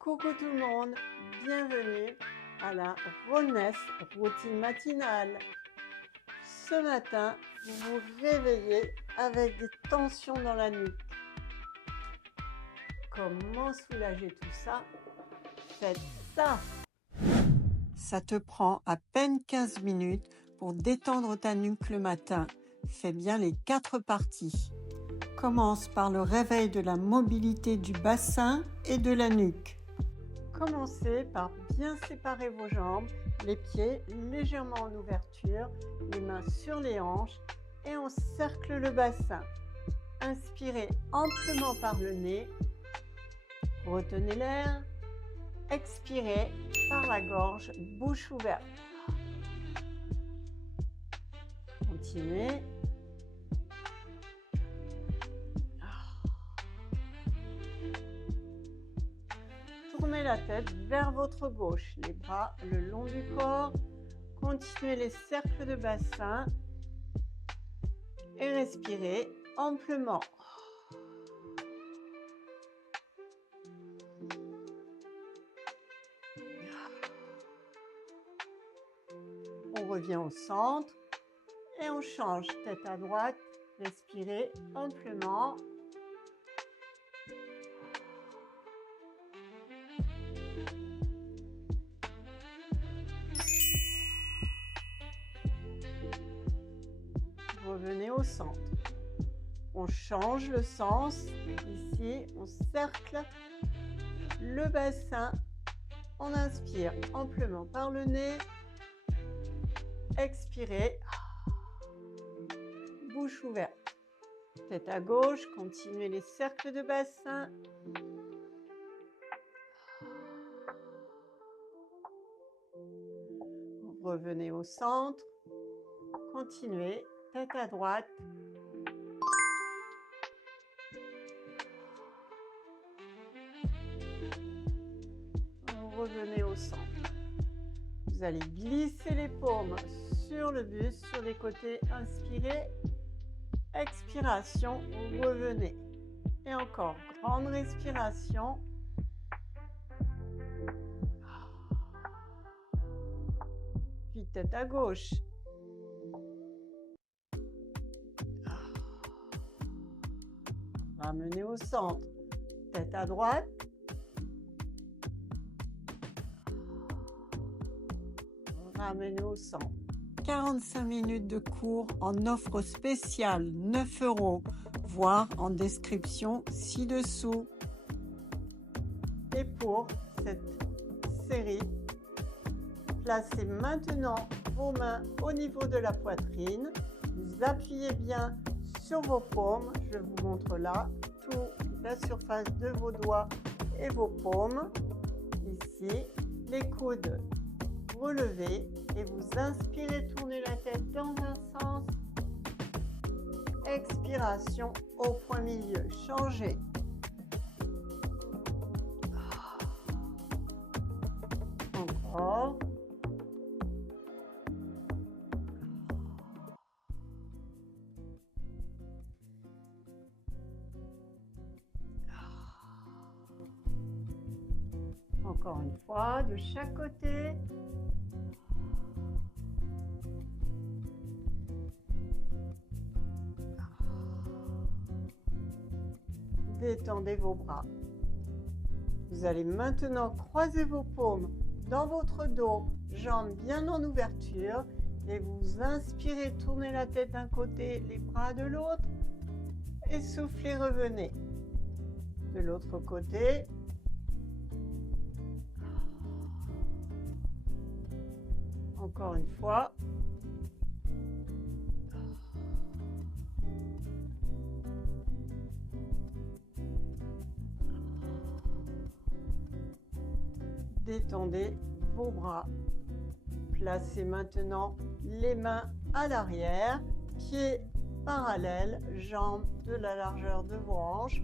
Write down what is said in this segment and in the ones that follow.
Coucou tout le monde, bienvenue à la Ronesse routine matinale. Ce matin, vous vous réveillez avec des tensions dans la nuque. Comment soulager tout ça? Faites ça! Ça te prend à peine 15 minutes pour détendre ta nuque le matin. Fais bien les 4 parties. Commence par le réveil de la mobilité du bassin et de la nuque. Commencez par bien séparer vos jambes, les pieds légèrement en ouverture, les mains sur les hanches et on cercle le bassin. Inspirez amplement par le nez, retenez l'air, expirez par la gorge, bouche ouverte. Continuez. Tournez la tête vers votre gauche, les bras le long du corps. Continuez les cercles de bassin et respirez amplement. On revient au centre et on change tête à droite. Respirez amplement. Revenez au centre. On change le sens. Ici, on cercle le bassin. On inspire amplement par le nez. Expirez. Bouche ouverte. Tête à gauche. Continuez les cercles de bassin. Revenez au centre. Continuez. Tête à droite. Revenez au centre. Vous allez glisser les paumes sur le buste, sur les côtés. Inspirez. Expiration. Revenez. Et encore. Grande respiration. Puis tête à gauche. Ramenez au centre. Tête à droite. Ramenez au centre. 45 minutes de cours en offre spéciale, 9 €, voir en description ci-dessous. Et pour cette série, placez maintenant vos mains au niveau de la poitrine. Vous appuyez bien sur vos paumes. Je vous montre là toute la surface de vos doigts et vos paumes. Ici, les coudes relevés et vous inspirez, tournez la tête dans un sens. Expiration au point milieu. Changez. Encore. Encore une fois, de chaque côté. Détendez vos bras. Vous allez maintenant croiser vos paumes dans votre dos, jambes bien en ouverture. Et vous inspirez, tournez la tête d'un côté, les bras de l'autre. Et soufflez, revenez. De l'autre côté. Encore une fois. Détendez vos bras. Placez maintenant les mains à l'arrière, pieds parallèles, jambes de la largeur de vos hanches.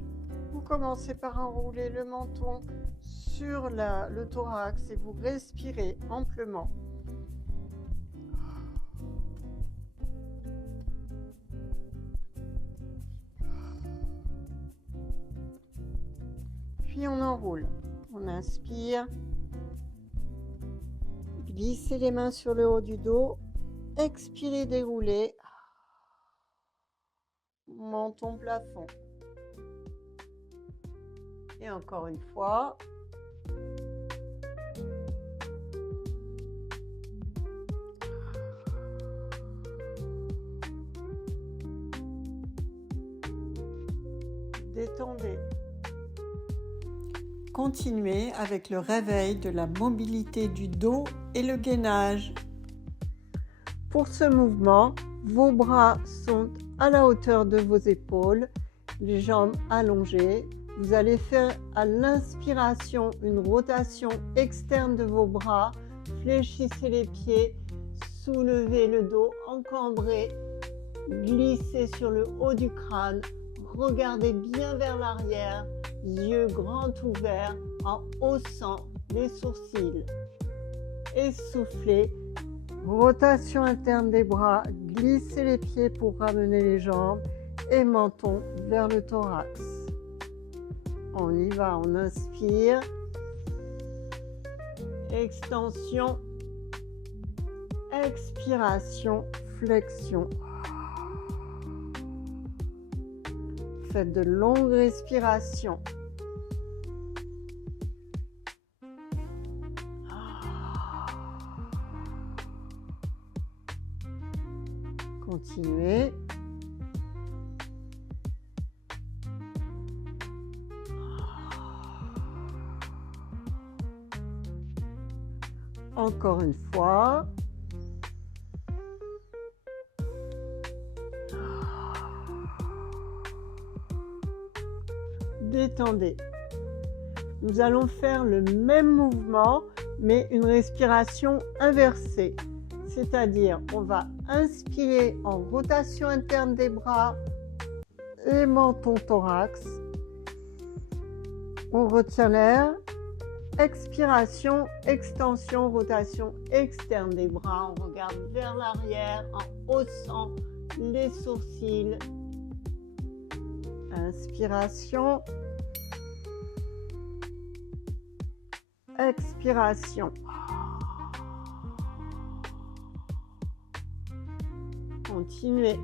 Vous commencez par enrouler le menton sur le thorax et vous respirez amplement. Puis on enroule. On inspire. Glissez les mains sur le haut du dos. Expirez, déroulez. Menton, plafond. Et encore une fois. Détendez. Continuez avec le réveil de la mobilité du dos et le gainage. Pour ce mouvement, vos bras sont à la hauteur de vos épaules, les jambes allongées. Vous allez faire à l'inspiration une rotation externe de vos bras. Fléchissez les pieds, soulevez le dos encambré, glissez sur le haut du crâne. Regardez bien vers l'arrière, yeux grands ouverts en haussant les sourcils. Essoufflez, rotation interne des bras, glissez les pieds pour ramener les jambes et menton vers le thorax. On y va, on inspire, extension, expiration, flexion. Faites de longues respirations. Continuez. Encore une fois. Détendez. Nous allons faire le même mouvement, mais une respiration inversée. C'est-à-dire, on va inspirer en rotation interne des bras et menton thorax. On retient l'air. Expiration, extension, rotation externe des bras. On regarde vers l'arrière en haussant les sourcils. Inspiration. Expiration. Continuez.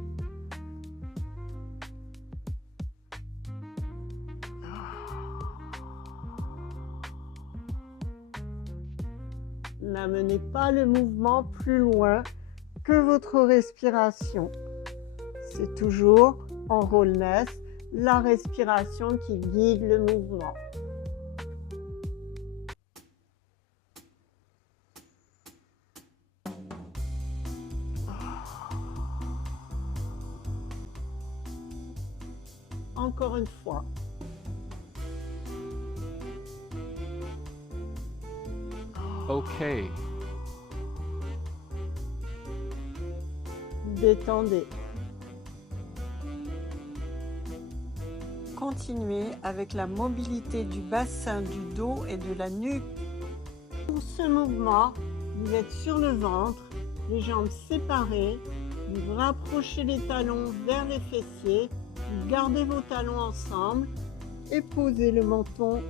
N'amenez pas le mouvement plus loin que votre respiration. C'est toujours en rollness, la respiration qui guide le mouvement. Encore une fois. Okay. Détendez. Continuez avec la mobilité du bassin, du dos et de la nuque. Pour ce mouvement, vous êtes sur le ventre, les jambes séparées, vous rapprochez les talons vers les fessiers, vous gardez vos talons ensemble et posez le menton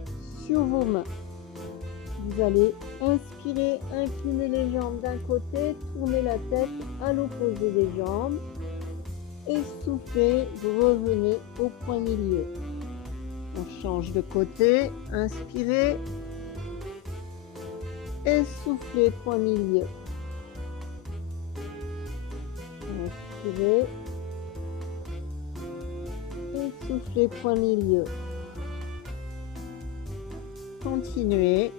sur vos mains. Vous allez inspirer, incliner les jambes d'un côté, tourner la tête à l'opposé des jambes. Essoufflez, vous revenez au point milieu. On change de côté, inspirez, essoufflez, point milieu. Inspirez, essoufflez, point milieu. Continuez.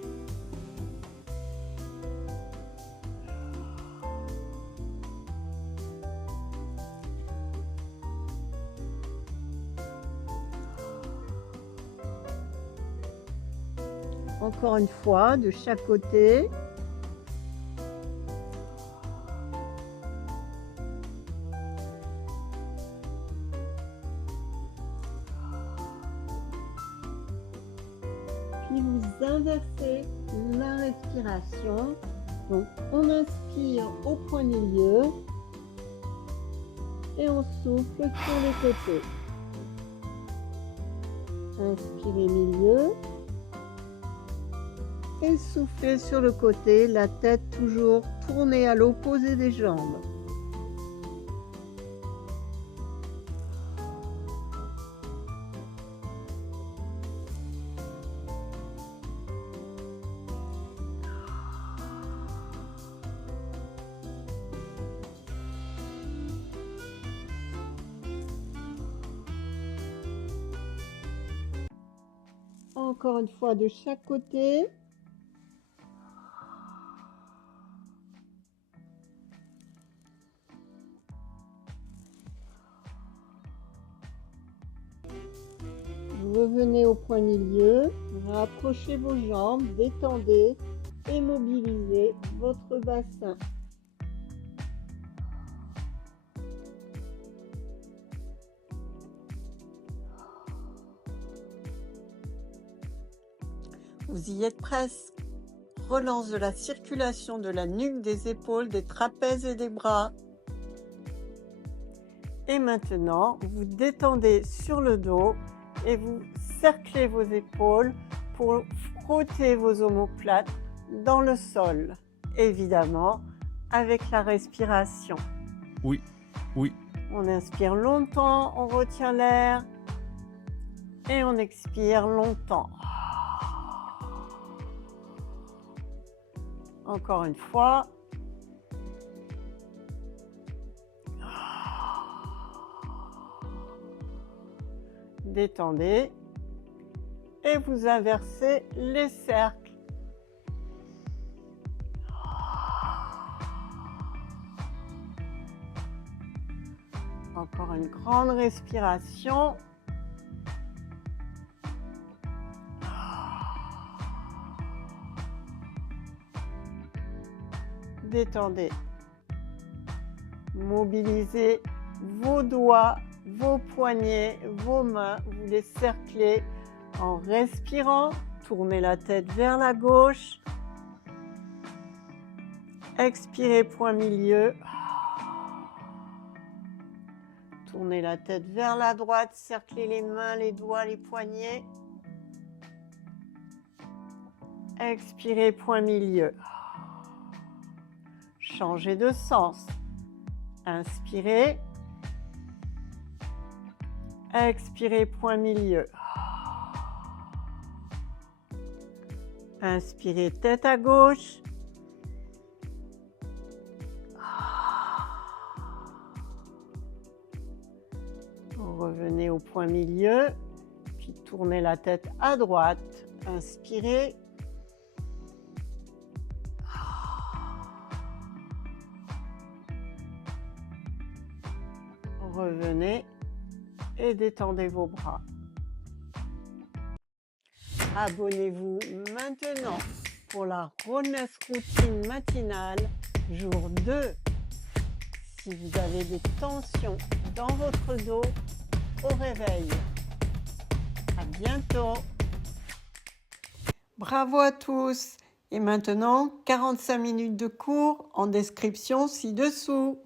Encore une fois, de chaque côté. Puis vous inversez la respiration. Donc on inspire au point milieu et on souffle sur les côtés. Inspirez milieu. et soufflez sur le côté, la tête toujours tournée à l'opposé des jambes. Encore une fois de chaque côté. Revenez au point milieu, rapprochez vos jambes, détendez et mobilisez votre bassin. Vous y êtes presque. Relance de la circulation de la nuque, des épaules, des trapèzes et des bras. Et maintenant, vous détendez sur le dos et vous cerclez vos épaules pour frotter vos omoplates dans le sol. Évidemment, avec la respiration. Oui, oui. On inspire longtemps, on retient l'air et on expire longtemps. Encore une fois. Détendez et vous inversez les cercles. Encore une grande respiration. Détendez. Mobilisez vos doigts, vos poignets, vos mains. Vous les cerclez en respirant. Tournez la tête vers la gauche. Expirez, point milieu. Tournez la tête vers la droite. Cerclez les mains, les doigts, les poignets. Expirez, point milieu. Changez de sens. Inspirez. Expirez, point milieu. Inspirez, tête à gauche. Revenez au point milieu, puis tournez la tête à droite. Inspirez. Revenez et détendez vos bras. Abonnez-vous maintenant pour la Rollness Routine matinale, jour 2. Si vous avez des tensions dans votre dos au réveil. À bientôt. Bravo à tous. Et maintenant, 45 minutes de cours en description ci-dessous.